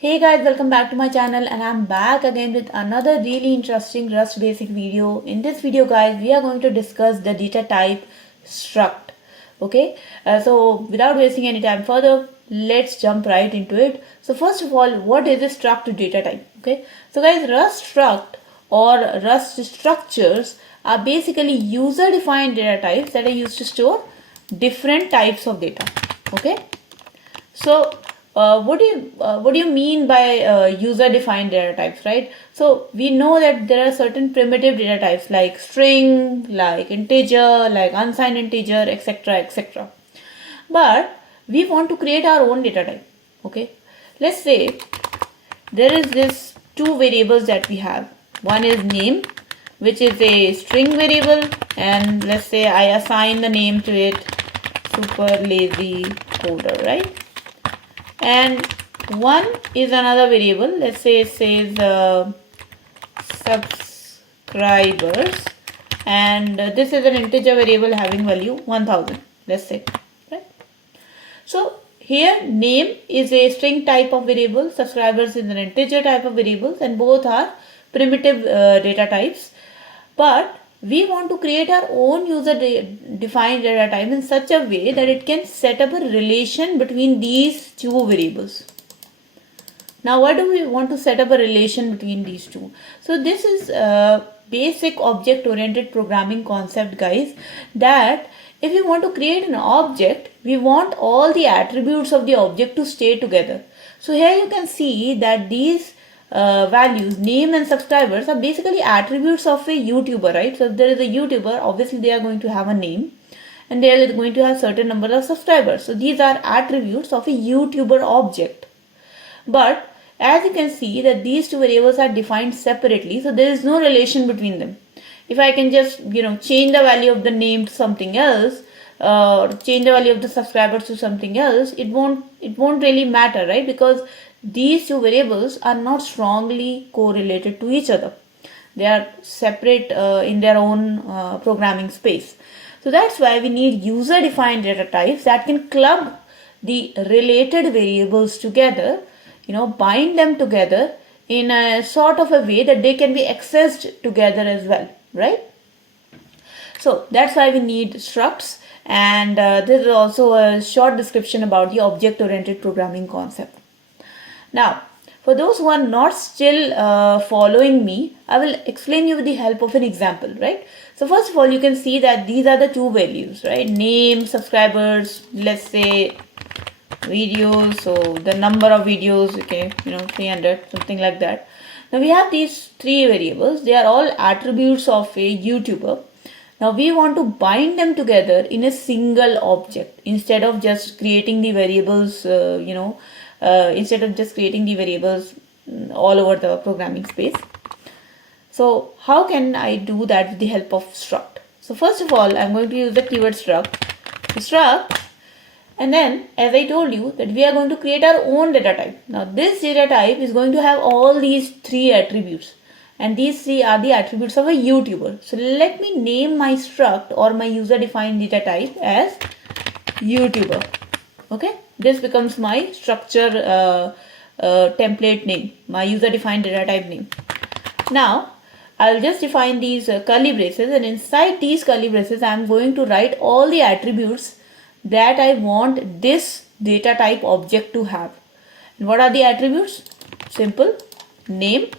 Hey guys, welcome back to my channel and I'm back again with another really interesting Rust basic video. In this video guys, we are going to discuss the data type struct. Okay, so without wasting any time further, let's jump right into it. So first of all, what is a struct data type? Okay, so guys, Rust struct or Rust structures are basically user defined data types that are used to store different types of data. Okay, so what do you mean by user defined data types, right? So we know that there are certain primitive data types like string, like integer, like unsigned integer, etc., etc. But we want to create our own data type. Okay, let's say there is this two variables that we have. One is name, which is a string variable, and let's say I assign the name to it super lazy coder, right? And one is another variable, let's say it says subscribers, and this is an integer variable having value 1000, let's say, right? So here name is a string type of variable, subscribers is an integer type of variables, and both are primitive data types. But we want to create our own user defined data type in such a way that it can set up a relation between these two variables. Now, why do we want to set up a relation between these two? So this is a basic object oriented programming concept, guys, that if we want to create an object, we want all the attributes of the object to stay together. So here you can see that these values, name and subscribers, are basically attributes of a YouTuber, right? So if there is a YouTuber, obviously they are going to have a name and they are going to have certain number of subscribers. So these are attributes of a YouTuber object. But as you can see that these two variables are defined separately, so there is no relation between them. If I can just change the value of the name to something else, change the value of the subscribers to something else, it won't really matter, right? Because these two variables are not strongly correlated to each other. They are separate in their own programming space. So that's why we need user defined data types that can club the related variables together, bind them together in a sort of a way that they can be accessed together as well, right? So that's why we need structs, and this is also a short description about the object oriented programming concept. Now, for those who are not still following me, I will explain you with the help of an example, right? So first of all, you can see that these are the two values, right? Name, subscribers, let's say videos, so the number of videos, okay, 300, something like that. Now we have these three variables. They are all attributes of a YouTuber. Now we want to bind them together in a single object instead of just creating the variables, all over the programming space. So how can I do that with the help of struct? So first of all, I'm going to use the keyword struct, and then as I told you that we are going to create our own data type. Now this data type is going to have all these three attributes, and these three are the attributes of a YouTuber. So let me name my struct or my user defined data type as YouTuber. Okay, this becomes my structure template name, my user defined data type name. Now I'll just define these curly braces, and inside these curly braces I'm going to write all the attributes that I want this data type object to have. And what are the attributes? Simple. Name,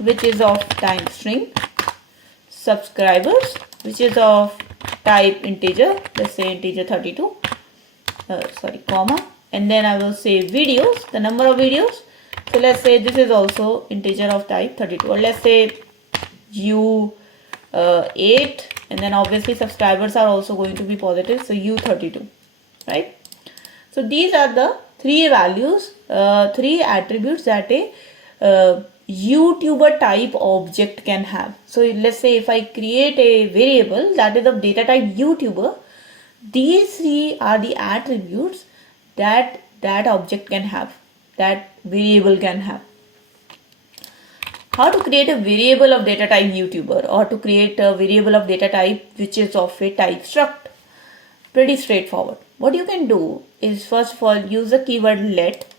which is of type string, subscribers, which is of type integer, let's say integer 32, comma, and then I will say videos, the number of videos. So let's say this is also integer of type 32, or let's say U8, and then obviously subscribers are also going to be positive, so U32, right? So these are the three values, three attributes that a YouTuber type object can have. So let's say if I create a variable that is of data type YouTuber, these three are the attributes that that object can have, that variable can have. How to create a variable of data type YouTuber, or to create a variable of data type which is of a type struct? Pretty straightforward. What you can do is first of all use the keyword let,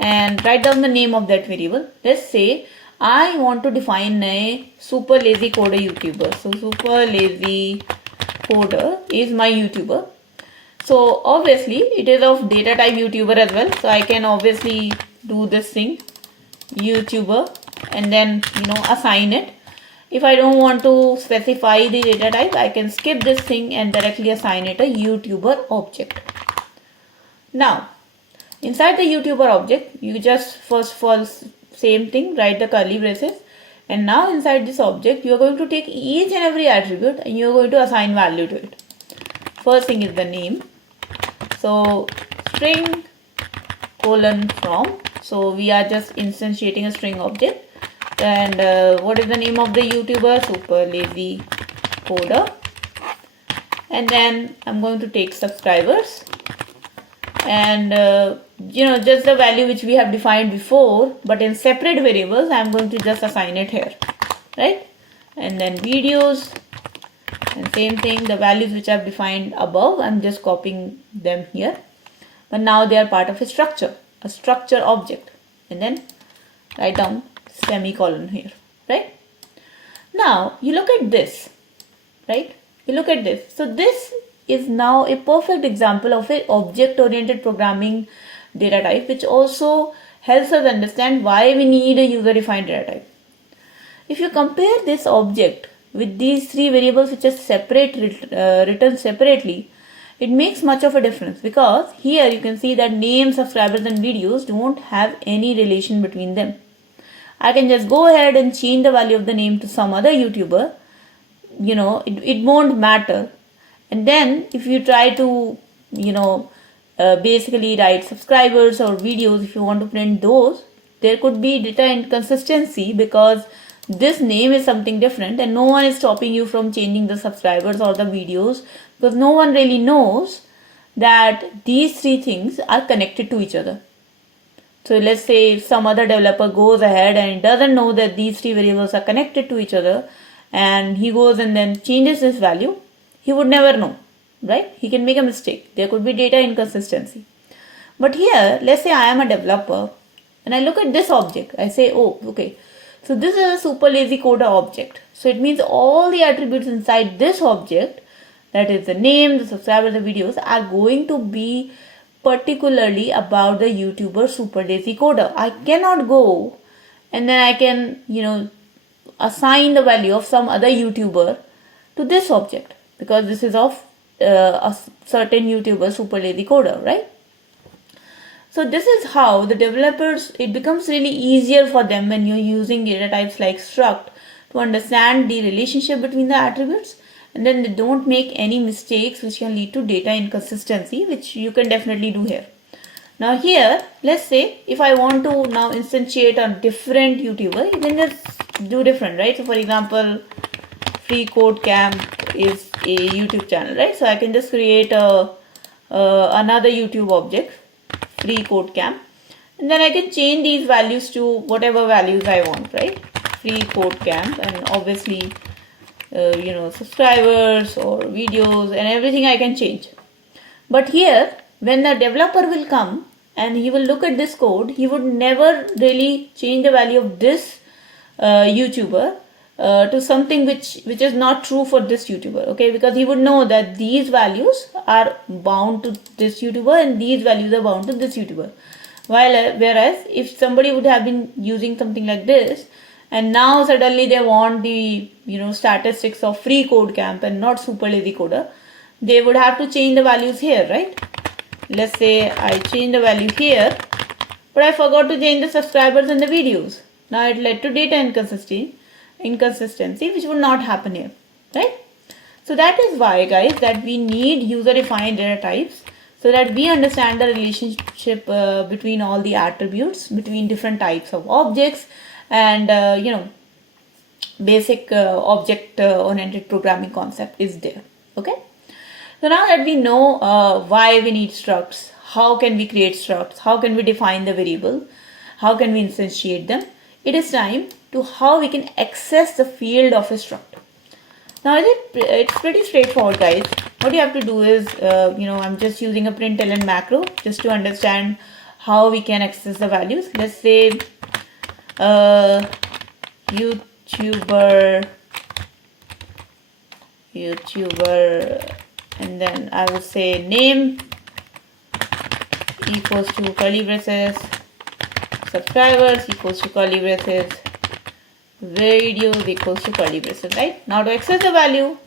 and write down the name of that variable. Let's say I want to define a super lazy coder YouTuber. So super lazy coder is my YouTuber. So obviously it is of data type YouTuber as well. So I can obviously do this thing YouTuber and then assign it. If I don't want to specify the data type, I can skip this thing and directly assign it a YouTuber object. Now inside the YouTuber object, you just first of all same thing, write the curly braces, and now inside this object you are going to take each and every attribute and you are going to assign value to it. First thing is the name. So string :from. So we are just instantiating a string object. And what is the name of the YouTuber? Super lazy coder. And then I'm going to take subscribers. And just the value which we have defined before, but in separate variables, I'm going to just assign it here, right? And then videos, and same thing, the values which I've defined above, I'm just copying them here. But now they are part of a structure object, and then write down semicolon here, right? Now you look at this, right? You look at this. So this is now a perfect example of an object-oriented programming data type, which also helps us understand why we need a user-defined data type. If you compare this object with these three variables which are separate, written separately, it makes much of a difference, because here you can see that name, subscribers and videos don't have any relation between them. I can just go ahead and change the value of the name to some other YouTuber, it won't matter. And then if you try to, basically write subscribers or videos, if you want to print those, there could be data inconsistency because this name is something different and no one is stopping you from changing the subscribers or the videos, because no one really knows that these three things are connected to each other. So let's say if some other developer goes ahead and doesn't know that these three variables are connected to each other, and he goes and then changes this value, he would never know, right? He can make a mistake. There could be data inconsistency. But here, let's say I am a developer and I look at this object. I say, oh, okay. So this is a super lazy coder object. So it means all the attributes inside this object, that is the name, the subscribers, the videos, are going to be particularly about the YouTuber super lazy coder. I cannot go and then I can, assign the value of some other YouTuber to this object, because this is of a certain YouTuber super lazy coder, right? So this is how the developers, it becomes really easier for them when you're using data types like struct to understand the relationship between the attributes, and then they don't make any mistakes which can lead to data inconsistency, which you can definitely do here. Now here, let's say if I want to now instantiate a different YouTuber, you can just do different, right? So for example, Free Code Camp is a YouTube channel, right? So I can just create another YouTube object, Free Code Camp, and then I can change these values to whatever values I want, right? Free Code Camp, and obviously subscribers or videos and everything I can change. But here, when the developer will come and he will look at this code, he would never really change the value of this YouTuber to something which is not true for this YouTuber, okay? Because he would know that these values are bound to this YouTuber and these values are bound to this YouTuber. Whereas if somebody would have been using something like this, and now suddenly they want the statistics of Free Code Camp and not super lazy coder, they would have to change the values here, right? Let's say I change the value here, but I forgot to change the subscribers and the videos. Now it led to data inconsistency, which would not happen here, right? So that is why, guys, that we need user-defined data types, so that we understand the relationship between all the attributes, between different types of objects, and basic object-oriented programming concept is there, okay? So now that we know why we need structs, how can we create structs, how can we define the variable, how can we instantiate them, it is time to how we can access the field of a struct. Now it's pretty straightforward, guys. What you have to do is, I'm just using a println macro just to understand how we can access the values. Let's say YouTuber, and then I will say name equals to curly braces, subscribers equals to curly braces, videos equals to curly braces, right? Now to access the value,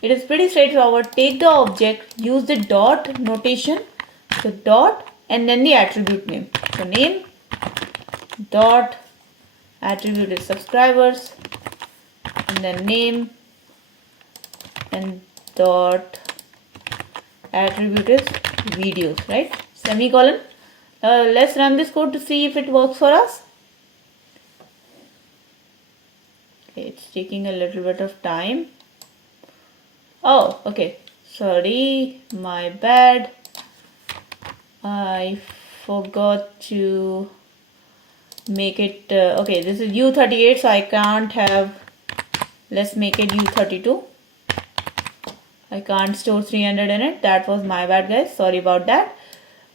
it is pretty straightforward. Take the object, use the dot notation, the dot and then the attribute name. So name dot attribute is subscribers and then name and dot attribute is videos, right? Semicolon. Let's run this code to see if it works for us. Okay, it's taking a little bit of time. Oh, okay. Sorry, my bad. I forgot to make it. Okay, this is U38, so I can't have. Let's make it U32. I can't store 300 in it. That was my bad, guys. Sorry about that.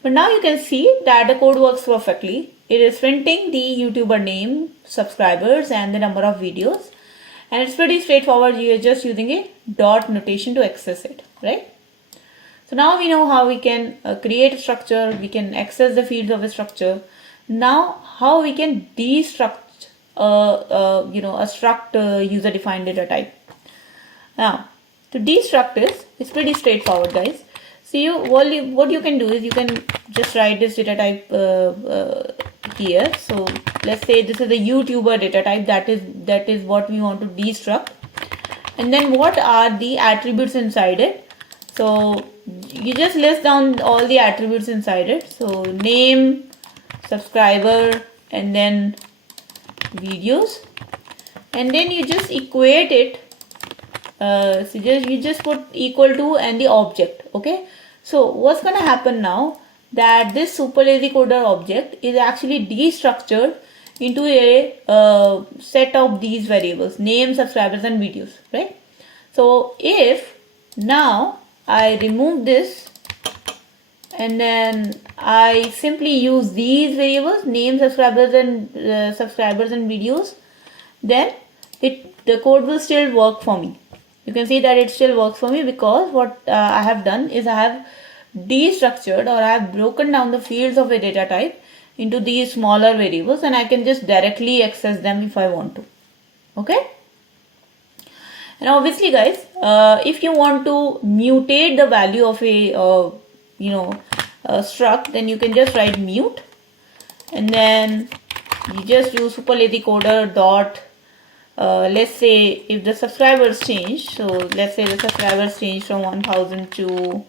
But now you can see that the code works perfectly. It is printing the YouTuber name, subscribers and the number of videos. And it's pretty straightforward. You are just using a dot notation to access it, right? So now we know how we can create a structure. We can access the fields of a structure. Now how we can destruct a struct user-defined data type. Now to destruct it's pretty straightforward, guys. So what you can do is you can just write this data type here. So let's say this is a YouTuber data type. That is what we want to destruct. And then what are the attributes inside it? So you just list down all the attributes inside it. So name, subscriber, and then videos, and then you just equate it. So you just put equal to and the object. Okay. So what's gonna happen now that this super lazy coder object is actually destructured into a set of these variables: name, subscribers, and videos. Right. So if now I remove this and then I simply use these variables: name, subscribers, and videos, then the code will still work for me. You can see that it still works for me because what I have done is I have destructured, or I have broken down the fields of a data type into these smaller variables, and I can just directly access them if I want to. Okay. And obviously, guys, if you want to mutate the value of a struct, then you can just write mute, and then you just use super lazy coder dot. Let's say if the subscribers change, so let's say the subscribers change from 1000 to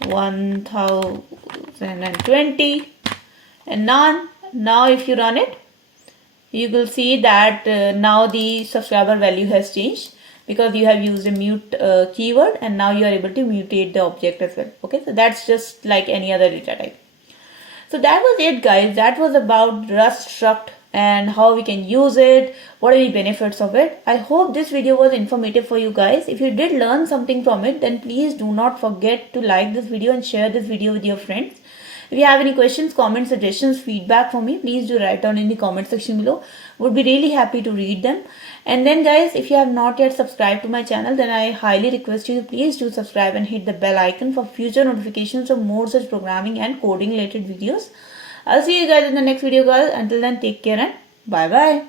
1020, and now if you run it, you will see that now the subscriber value has changed because you have used a mute keyword, and now you are able to mutate the object as well. Okay, so that's just like any other data type. So that was it, guys. That was about Rust struct and how we can use it, what are the benefits of it. I hope this video was informative for you guys. If you did learn something from it, then please do not forget to like this video and share this video with your friends. If you have any questions, comments, suggestions, feedback for me, please do write down in the comment section below. Would be really happy to read them. And then, guys, if you have not yet subscribed to my channel, then I highly request you to please do subscribe and hit the bell icon for future notifications of more such programming and coding related videos. I'll see you guys in the next video, guys. Until then, take care and bye bye.